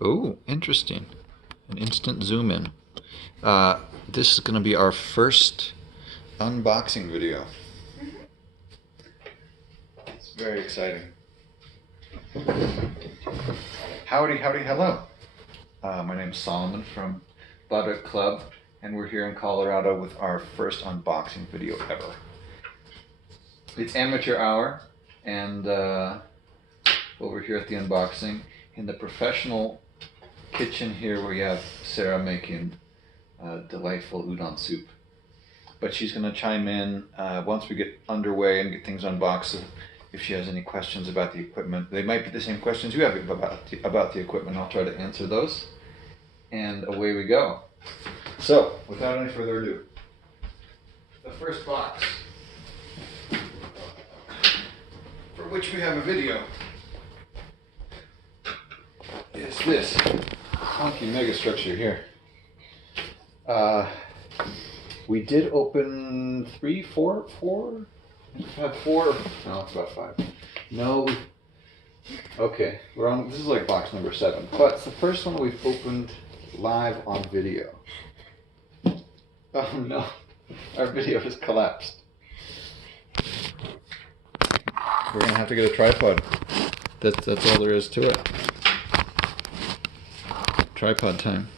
Oh, interesting. An instant zoom in. This is going to be our first unboxing video. It's very exciting. Howdy, howdy, hello. My name's Solomon from Store.Baduk.Club, and we're here in Colorado with our first unboxing video ever. It's amateur hour, and over here at the unboxing, in the professional kitchen here, we have Sarah making delightful udon soup. But she's going to chime in once we get underway and get things unboxed. If she has any questions about the equipment, they might be the same questions you have about the equipment. I'll try to answer those. And away we go. So, without any further ado, the first box, for which we have a video, is this funky mega structure here. We did open four. We have four. No, it's about five. No. Okay, we're on. This is like box number 7, but it's the first one we've opened live on video. Oh no, our video has collapsed. We're gonna have to get a tripod. That's all there is to it. Tripod time.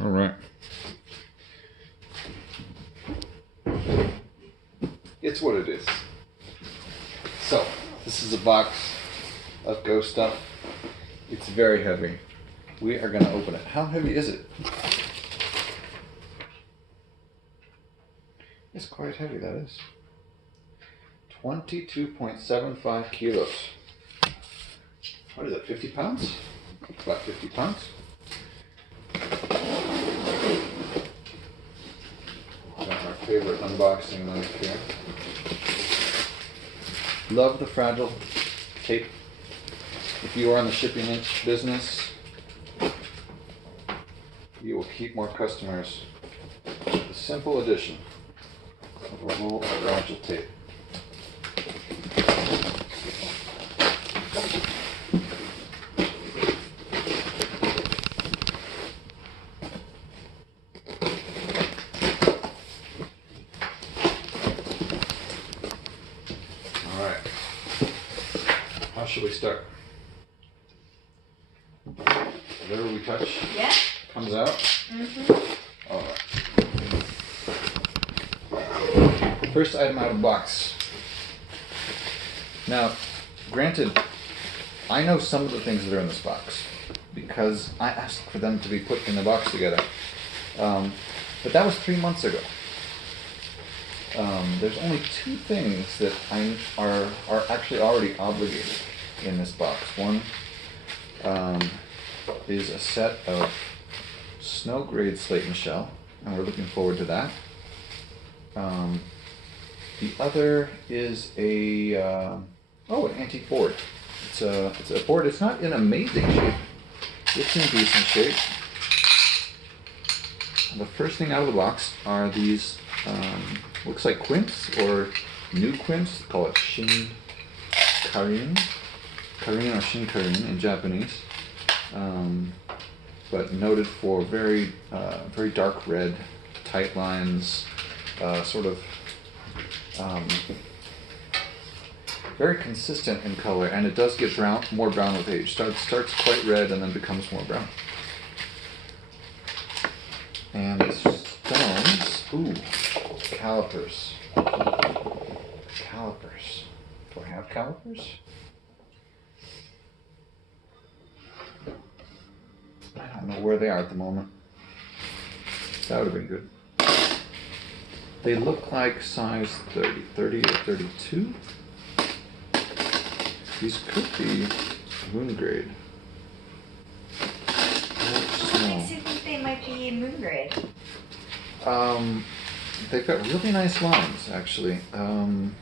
All right. It's what it is. So, this is a box of Go stuff. It's very heavy. We are going to open it. How heavy is it? It's quite heavy, that is. 22.75 kilos. What is it, 50 pounds? About 50 pounds. Got our favorite unboxing knife here. Love the fragile tape. If you are in the shipping business, you will keep more customers with the simple addition of a roll of fragile tape. How should we start? Whatever we touch comes out? Mm-hmm. Alright. First item out of the box. Now, granted, I know some of the things that are in this box because I asked for them to be put in the box together. But that was 3 months ago. There's only 2 things that are actually already obligated in this box. One is a set of snow grade slate and shell, and we're looking forward to that. The other is an antique board. It's a board. It's not in amazing shape. It's in decent shape. The first thing out of the box are these. Looks like quints or new quints. Call it shin karin or shin karin in Japanese, but noted for very dark red, tight lines, very consistent in color, and it does get more brown with age. Starts quite red and then becomes more brown. And the stones. Ooh. Calipers. Do I have calipers? I don't know where they are at the moment. That would have been good. They look like size 30 or 32. These could be moon grade. What makes you think they might be moon grade? They've got really nice lines, actually. The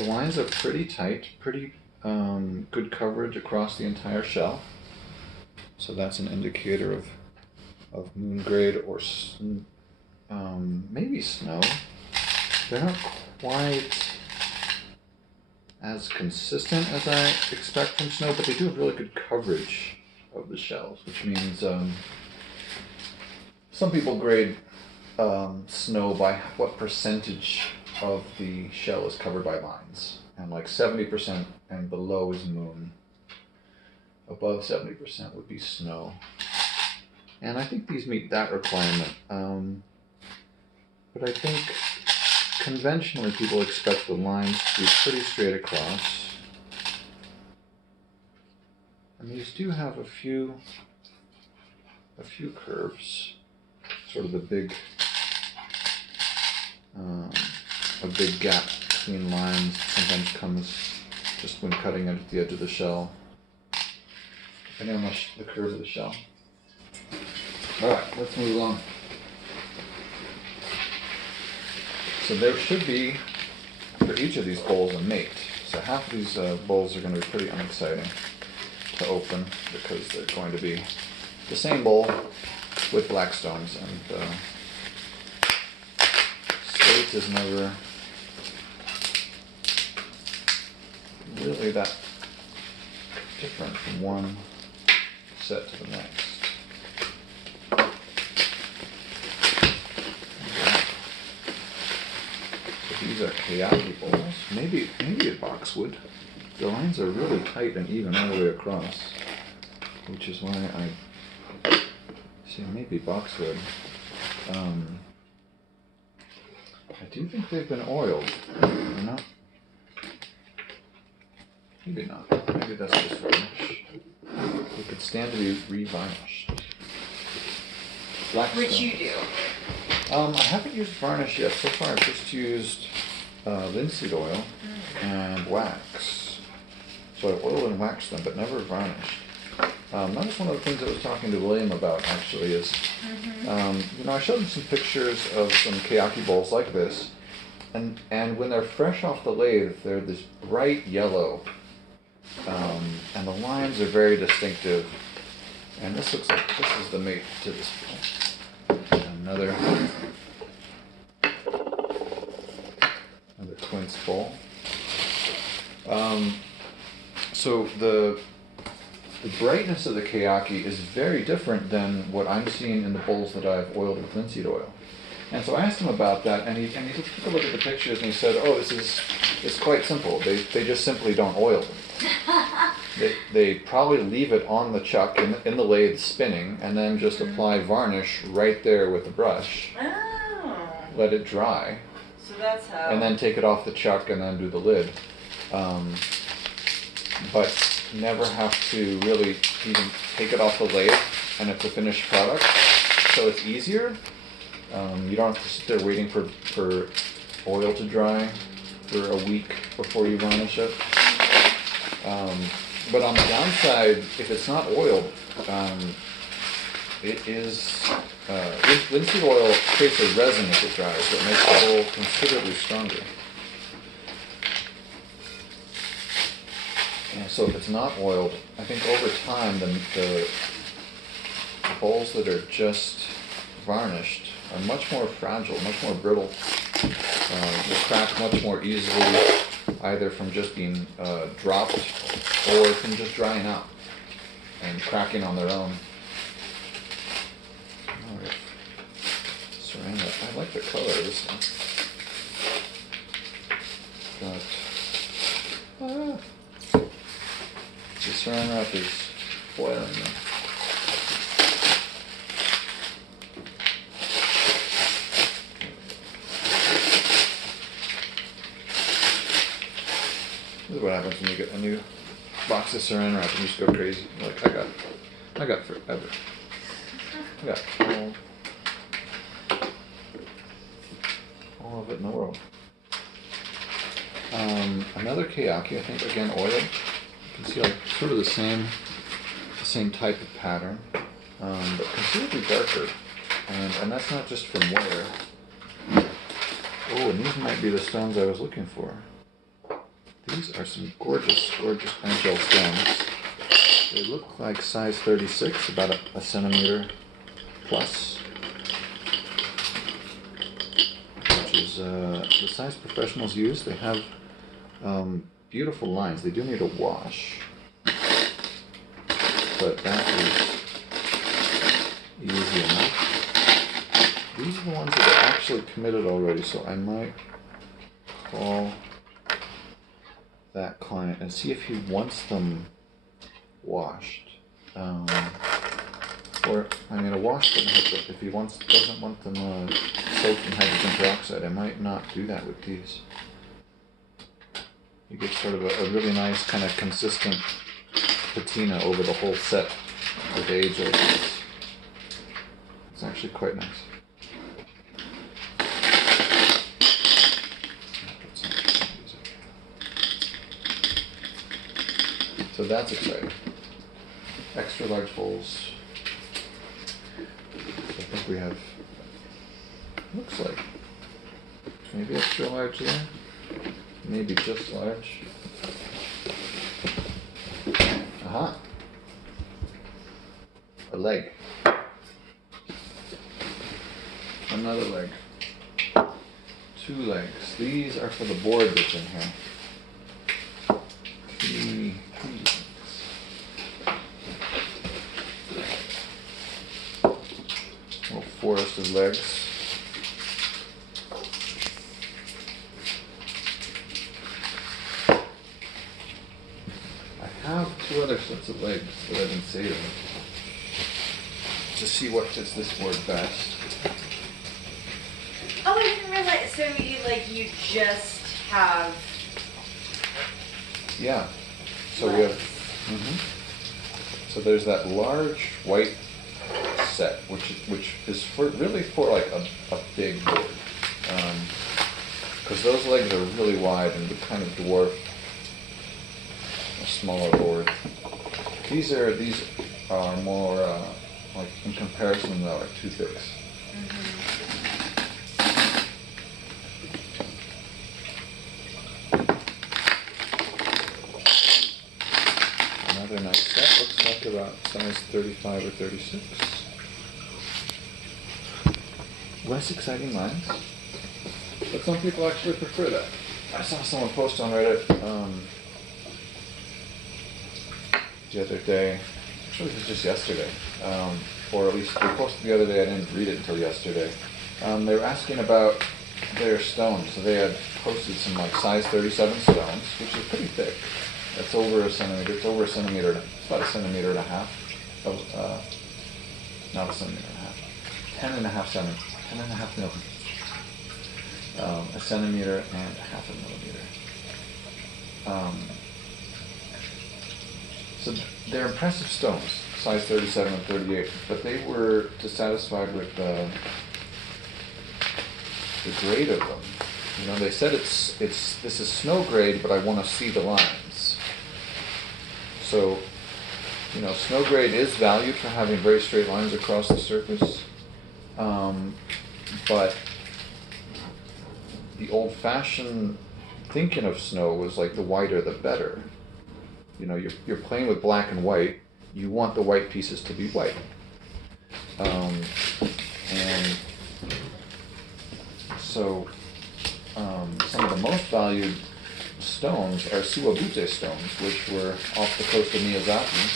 lines are pretty tight, pretty good coverage across the entire shell. So that's an indicator of moon grade or maybe snow. They're not quite as consistent as I expect from snow, but they do have really good coverage of the shells, which means some people grade snow by what percentage of the shell is covered by lines, and like 70% and below is moon. Above 70% would be snow, and I think these meet that requirement. But I think conventionally people expect the lines to be pretty straight across, and these do have a few curves. Sort of a big gap between lines sometimes comes just when cutting at the edge of the shell, depending on the curve of the shell. Alright, let's move along. So there should be, for each of these bowls, a mate. So half of these bowls are going to be pretty unexciting to open because they're going to be the same bowl with black stones, and slate is never really that different from one set to the next. These are kayaki bowls. Maybe a boxwood. The lines are really tight and even all the way across, which is why I see maybe boxwood. I do think they've been oiled. Or not? Maybe not. Maybe that's just varnish. They could stand to be re-varnished. Which you do. I haven't used varnish yet. So far I've just used linseed oil and wax. So I oiled and waxed them, but never varnished. That was one of the things I was talking to William about, actually, is, I showed him some pictures of some kayaki bowls like this, and when they're fresh off the lathe, they're this bright yellow, and the lines are very distinctive, and this looks like this is the mate to this bowl. Another quince bowl. So the brightness of the kayaki is very different than what I'm seeing in the bowls that I've oiled with linseed oil. And so I asked him about that, and he took a look at the pictures and he said, "Oh, it's quite simple. They just simply don't oil them. They probably leave it on the chuck in the lathe spinning, and then just apply varnish right there with the brush. Oh. Let it dry. So that's how. And then take it off the chuck and then do the lid. But never have to really even take it off the lathe, and it's a finished product. So it's easier. You don't have to sit there waiting for oil to dry for a week before you varnish it. But on the downside, if it's not oiled, it is linseed oil creates a resin as it dries, so it makes the bowl considerably stronger. And so if it's not oiled, I think over time the bowls that are just varnished are much more fragile, much more brittle. They crack much more easily, either from just being dropped or from just drying out and cracking on their own. Ceramic. I like the color of this one. But the saran wrap is flaring me. This is what happens when you get a new box of saran wrap and you just go crazy. You're like, I got forever. I got all of it in the world. Another kayaki, I think, again oiled. You can see like sort of the same type of pattern, but considerably darker. And that's not just from wear. Oh, and these might be the stones I was looking for. These are some gorgeous, gorgeous egg-shell stones. They look like size 36, about a centimeter plus, which is the size professionals use. They have beautiful lines. They do need a wash, but that is easy enough. These are the ones that are actually committed already, so I might call that client and see if he wants them washed. Or, I mean, a wash doesn't have to, if he doesn't want them soaked in hydrogen peroxide, I might not do that with these. You get sort of a really nice kind of consistent patina over the whole set with age like this. It's actually quite nice. So that's exciting. Extra large bowls. I think we have, looks like, maybe extra large there, maybe just large. Aha! A leg. Another leg. 2 legs. These are for the board that's in here. 3 legs. Little forest of legs. I have 2 other sets of legs that I've been saving to see what fits this board best. Oh, I didn't realize. So you just have. Yeah. So we have. So there's that large white set, which is really for like a big board, because those legs are really wide and would kind of dwarf a smaller board. These are more like in comparison they're like toothpicks. Another nice set. Looks like about size 35 or 36. Less exciting lines, but some people actually prefer that. I saw someone post on Reddit the other day, actually it was just yesterday, or at least they posted the other day, I didn't read it until yesterday. They were asking about their stones, so they had posted some like size 37 stones, which is pretty thick. That's over a centimeter, it's about a centimeter and a half, not a centimeter and a half, 10 and a half millimeters. A centimeter and a half a millimeter. So they're impressive stones, size 37 and 38, but they were dissatisfied with the grade of them. You know, they said this is snow grade, but I want to see the lines. So, you know, snow grade is valued for having very straight lines across the surface. But the old-fashioned thinking of snow was like the whiter the better. You know, you're playing with black and white. You want the white pieces to be white. And so some of the most valued stones are Suwabute stones, which were off the coast of Miyazaki,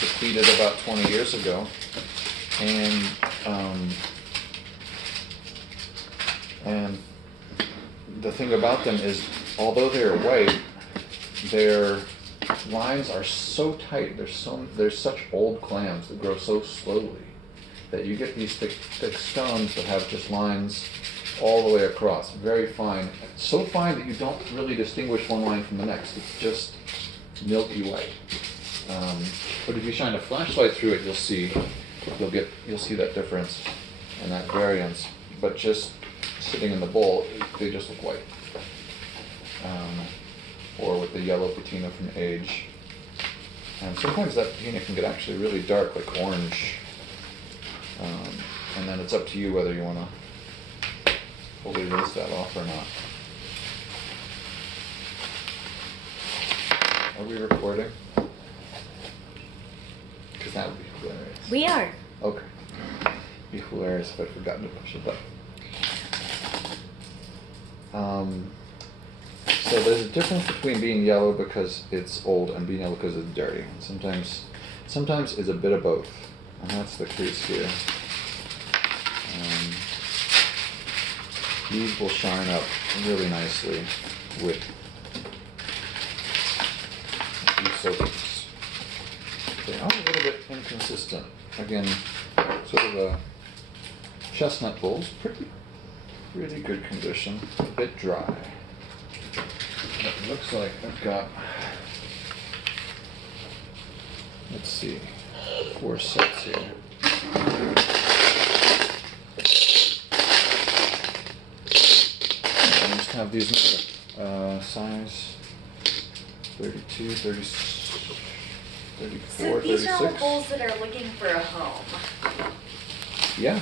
depleted about 20 years ago. And the thing about them is, although they're white, their lines are so tight. They're such old clams that grow so slowly that you get these thick stones that have just lines all the way across, very fine, so fine that you don't really distinguish one line from the next. It's just milky white. But if you shine a flashlight through it, you'll see that difference and that variance. But just sitting in the bowl, they just look white. Or with the yellow patina from age. And sometimes that patina can get actually really dark, like orange. And then it's up to you whether you want to fully rinse that off or not. Are we recording? Because that would be hilarious. We are. Okay. It'd be hilarious if I'd forgotten to push a button. So there's a difference between being yellow because it's old and being yellow because it's dirty. Sometimes it's a bit of both, and that's the case here. These will shine up really nicely with these soaps. They are a little bit inconsistent. Again, sort of a chestnut bowls, pretty good condition, a bit dry. It looks like I've got, let's see, 4 sets here. I just have these size 32, 34, So these 36. are all bowls that are looking for a home. Yeah.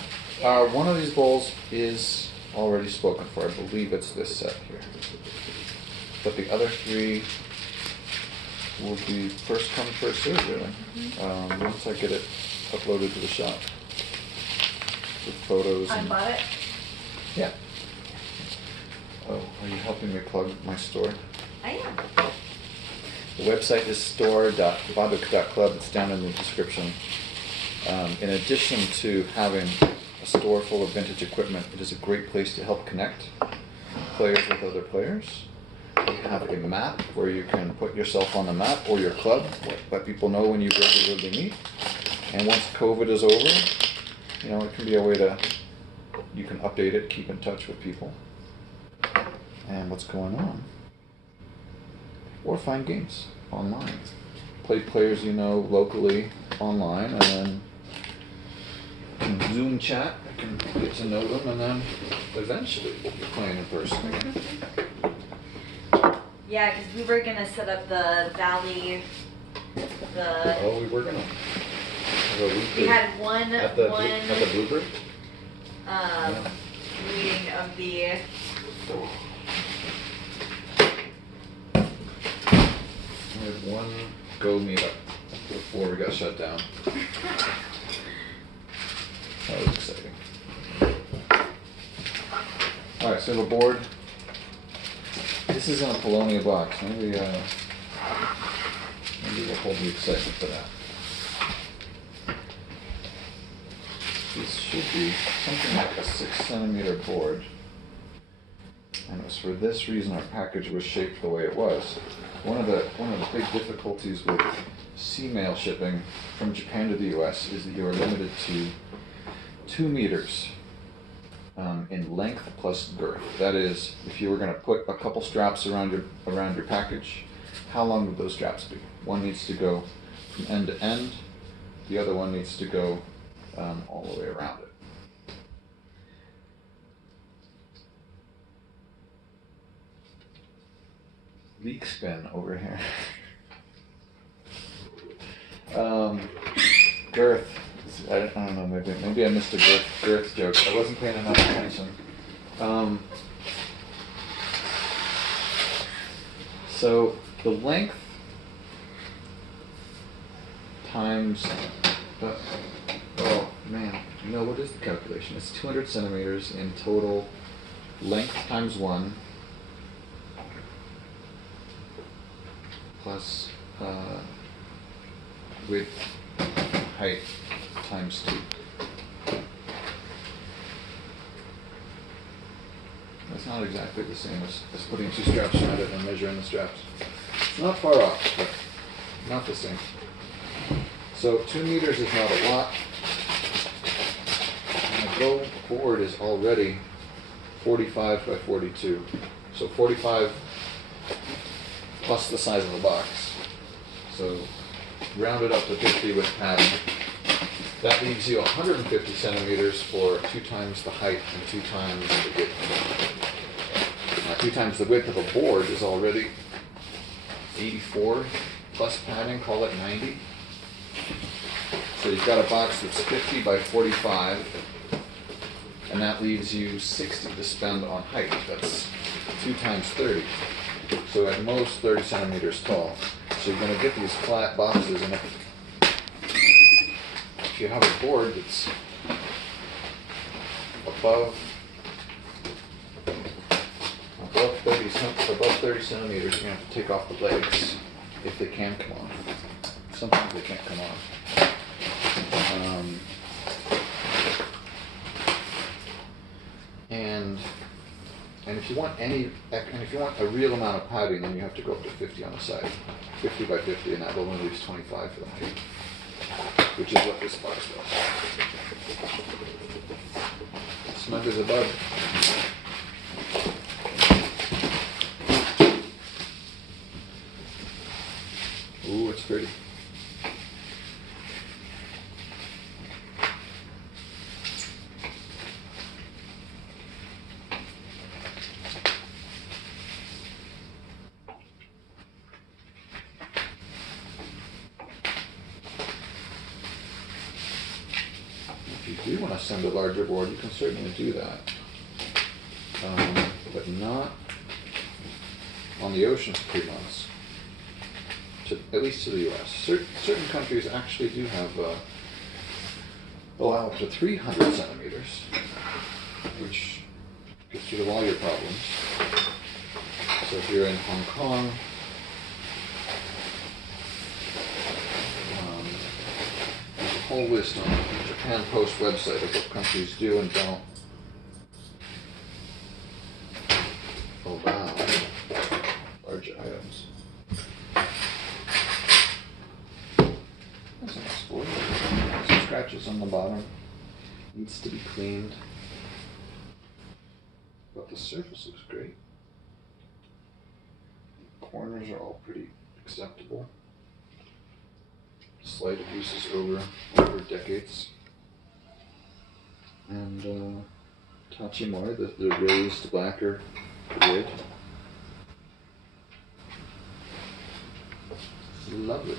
One of these bowls is already spoken for. I believe it's this set here. But the other 3 will be first come, first served, really. Once I get it uploaded to the shop with photos. I bought it. Yeah. Oh, are you helping me plug my store? I am. The website is Store.Baduk.Club. It's down in the description. In addition to having a store full of vintage equipment, it is a great place to help connect players with other players. We have a map where you can put yourself on the map or your club, let people know when you regularly meet. And once COVID is over, it can be a way you can update it, keep in touch with people and what's going on. Or find games online. Play players locally online, and then you can Zoom chat, you can get to know them, and then eventually we'll be playing in person again. Yeah, because we were going to set up the Valley, Oh, we were going to. We had one at the Bluebird? meeting of the... We had one go meetup before we got shut down. That was exciting. Alright, so the board. This is in a Polonia box. Maybe we'll hold the excitement for that. This should be something like a 6-centimeter board. And it was for this reason our package was shaped the way it was. One of the big difficulties with sea mail shipping from Japan to the US is that you are limited to 2 meters in length plus girth. That is, if you were going to put a couple straps around your package, how long would those straps be? One needs to go from end to end. The other one needs to go all the way around it. Leak spin over here. Girth. I don't know, maybe I missed a girth joke. I wasn't paying enough attention. So the length times oh man, what is the calculation? It's 200 centimeters in total length times 1 plus width height times 2. That's not exactly the same as putting 2 straps around it and measuring the straps. It's not far off, but not the same. So 2 meters is not a lot. And the Go board is already 45 by 42. So 45 plus the size of the box. So round it up to 50 with padding. That leaves you 150 centimeters for 2 times the height and 2 times the width. Now 2 times the width of a board is already 84 plus padding, call it 90. So you've got a box that's 50 by 45, and that leaves you 60 to spend on height. That's 2 times 30. So at most 30 centimeters tall. So you're going to get these flat boxes, and if you have a board that's above above 30 centimeters, you have to take off the legs if they can come off. Sometimes they can't come off. And if you want a real amount of padding, then you have to go up to 50 on the side, 50 by 50, and that will only leaves 25 for the height, which is what this box does. Snug as a bug. Ooh, it's pretty. If you do want to send a larger board, you can certainly do that, but not on the ocean for 3 months. At least to the U.S. Certain countries actually do have allow up to 300 centimeters, which gets rid of all your problems. So if you're in Hong Kong, there's a whole list on the Japan Post website of what countries do and don't allow larger items. That's a nice board. Some scratches on the bottom. Needs to be cleaned. But the surface looks great. Corners are all pretty acceptable. Slight abuses over decades. And Tachimori, the raised lacquer lid. Lovely.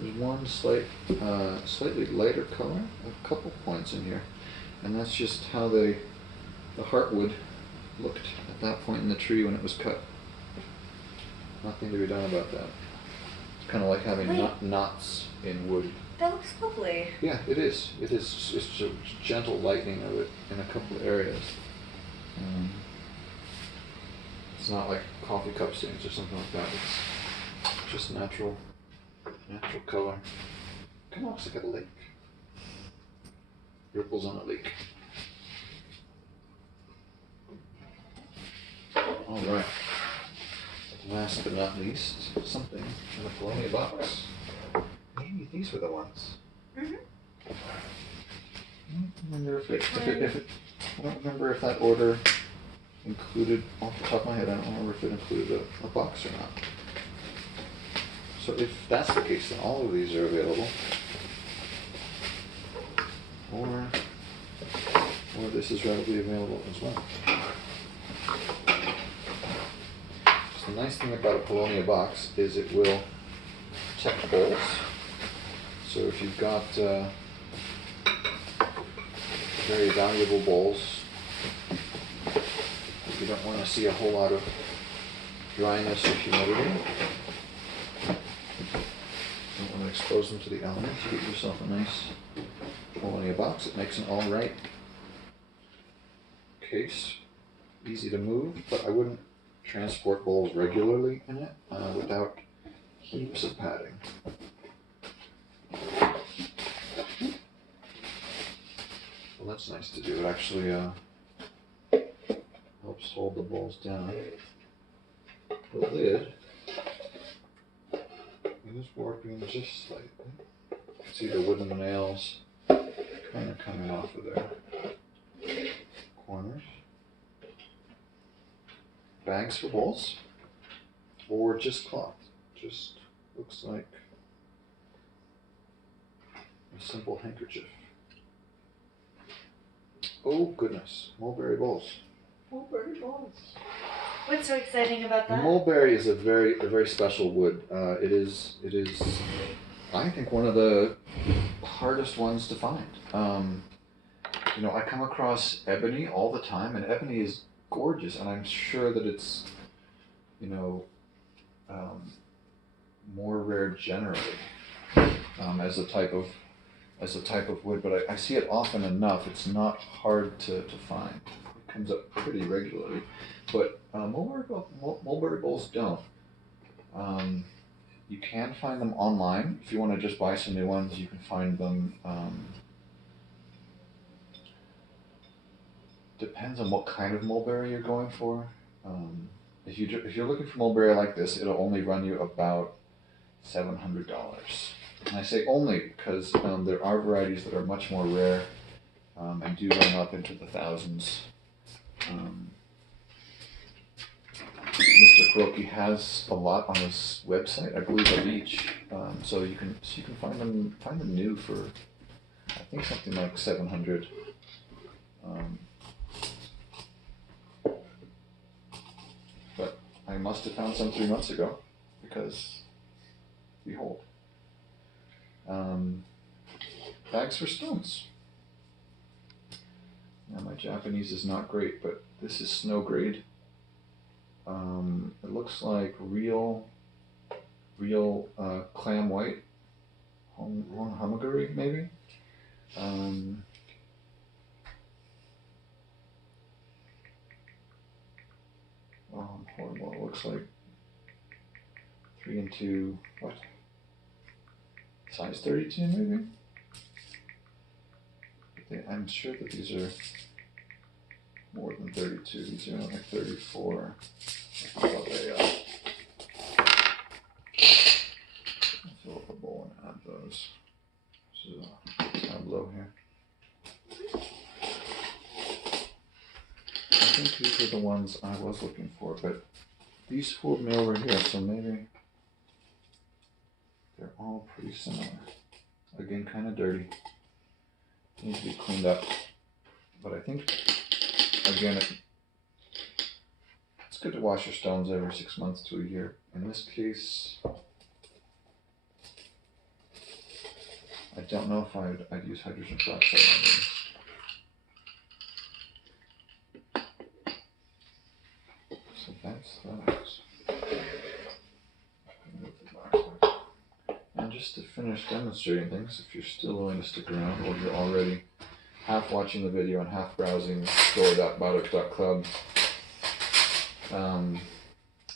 There's one slightly lighter color, a couple points in here, and that's just how the heartwood looked at that point in the tree when it was cut. Nothing to be done about that. It's kind of like having knots in wood. That looks lovely. Yeah, it is. It's a gentle lightening of it in a couple of areas. It's not like coffee cup stains or something like that. It's just natural color. Kind of looks like a lake. Ripples on a lake. All right. Last but not least, something in a Bologna box. Maybe these were the ones. Mm-hmm. I don't remember if that order included, off the top of my head, I don't remember if it included a box or not. So if that's the case, then all of these are available. Or this is readily available as well. So the nice thing about a Polonia box is it will protect bowls. So if you've got very valuable bowls, if you don't want to see a whole lot of dryness or humidity, don't want to expose them to the elements, you get yourself a nice Polonia box. It makes an alright case. Easy to move, but I wouldn't transport bowls regularly in it without heaps of padding. Well, that's nice to do. It actually helps hold the bowls down. The lid is warping just slightly. See the wooden nails kind of coming off of their corners. Bags for bowls, or just cloth. Just looks like a simple handkerchief. Oh goodness, mulberry bowls. Mulberry bowls. What's so exciting about that? Mulberry is a very special wood. It is I think one of the hardest ones to find. I come across ebony all the time, and ebony is gorgeous, and I'm sure that it's more rare generally as a type of wood, but I see it often enough. It's not hard to find. comes up pretty regularly, but mulberry bowls don't. You can find them online. If you want to just buy some new ones, you can find them. Depends on what kind of mulberry you're going for. If you're looking for mulberry like this, it'll only run you about $700. And I say only because there are varieties that are much more rare and do run up into the thousands. Mr. Kuroki has a lot on his website, I believe, of each. So you can find them new for, I think, something like $700. But I must have found some 3 months ago, because behold, bags for stones. Now my Japanese is not great, but this is snow grade. It looks like real clam white, hamaguri maybe. Oh, I'm horrible. It looks like 3 and 2. What? Size 32 maybe. I'm sure that these are more than 32. These are like 34. I'll fill up a bowl and add those. This is a tableau here. I think these are the ones I was looking for, but these fooled me over here, so maybe they're all pretty similar. Again, kind of dirty. Need to be cleaned up, but I think, again, it's good to wash your stones every 6 months to a year. In this case, I don't know if I'd use hydrogen peroxide on these. So that's those. And just to finish demonstrating things, if you're still willing to stick around, or you're already half watching the video and half browsing Store.Baduk.Club,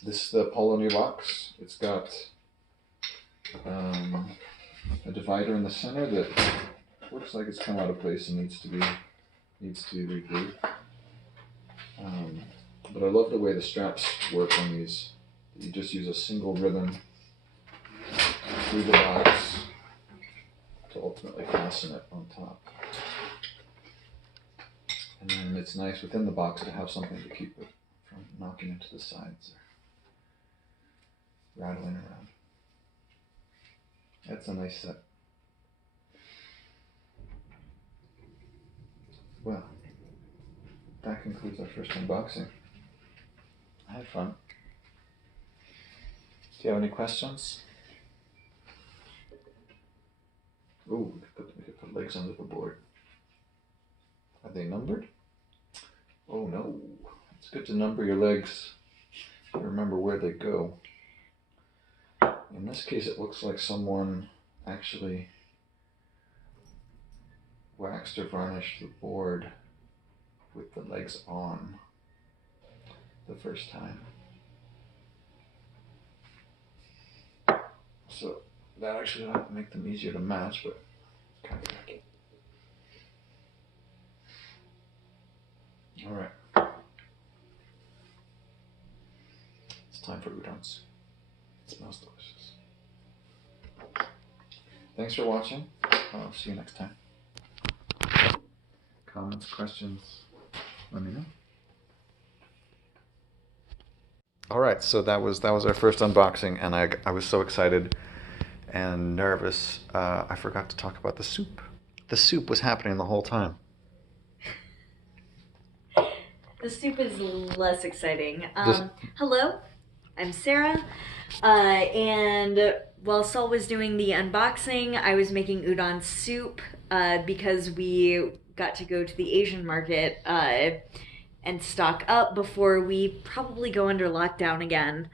this is the Polo New box. It's got a divider in the center that looks like it's come out of place and needs to be reglued. But I love the way the straps work on these. You just use a single rhythm through the box to ultimately fasten it on top. And then it's nice within the box to have something to keep it from knocking into the sides or rattling around. That's a nice set. Well, that concludes our first unboxing. I had fun. Do you have any questions? Ooh, we could put legs under the board. Are they numbered? Oh no. It's good to number your legs to remember where they go. In this case, it looks like someone actually waxed or varnished the board with the legs on the first time. So that actually might make them easier to match, but it's kind of tricky. Alright. It's time for udons. It smells delicious. Thanks for watching. I'll see you next time. Comments, questions, let me know. Alright, so that was our first unboxing, and I was so excited and nervous, I forgot to talk about the soup. The soup was happening the whole time. The soup is less exciting. Hello, I'm Sarah, and while Saul was doing the unboxing, I was making udon soup because we got to go to the Asian market and stock up before we probably go under lockdown again.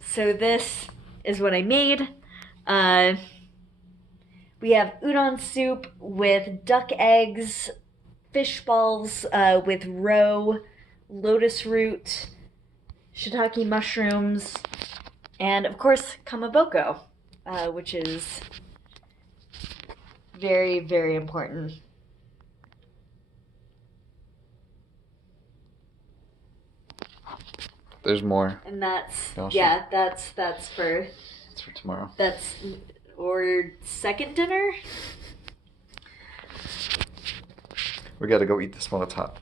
So this is what I made. We have udon soup with duck eggs, fish balls with roe, lotus root, shiitake mushrooms, and of course kamaboko, which is very, very important. There's more. And that's Gotcha. yeah, that's for It's for tomorrow. that's or second dinner. We got to go eat this while it's hot.